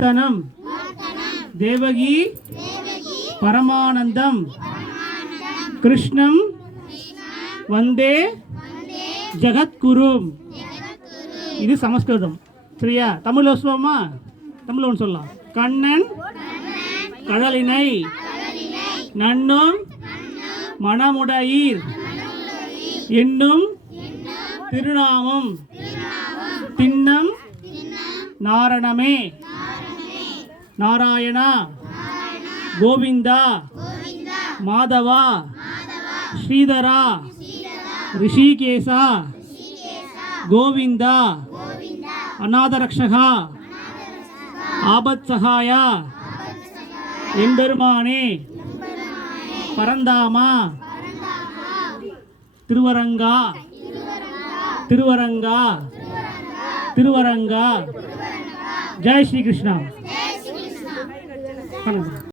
நர்த்தனம் தேவகி பரமானந்தம் கிருஷ்ணம் வந்தே ஜகத்குரும். இது சமஸ்கிருதம். சரியா? தமிழ் சொல்லுவோமா? தமிழ் ஒன்று சொல்லலாம். கண்ணன் கடலினை நன்னும் மனமுடையீர் என்னும் திருநாமம் திண்ணம் நாரணமே. நாராயணா கோவிந்தா மாதவா ஸ்ரீதரா ரிஷிகேசா கோவிந்தா அநாதரக்ஷகா ஆபத் சகாயா எம்பெருமானே பரந்தாமா திருவரங்கா திருவரங்கா திருவரங்கா. ஜெய் ஸ்ரீ கிருஷ்ணா.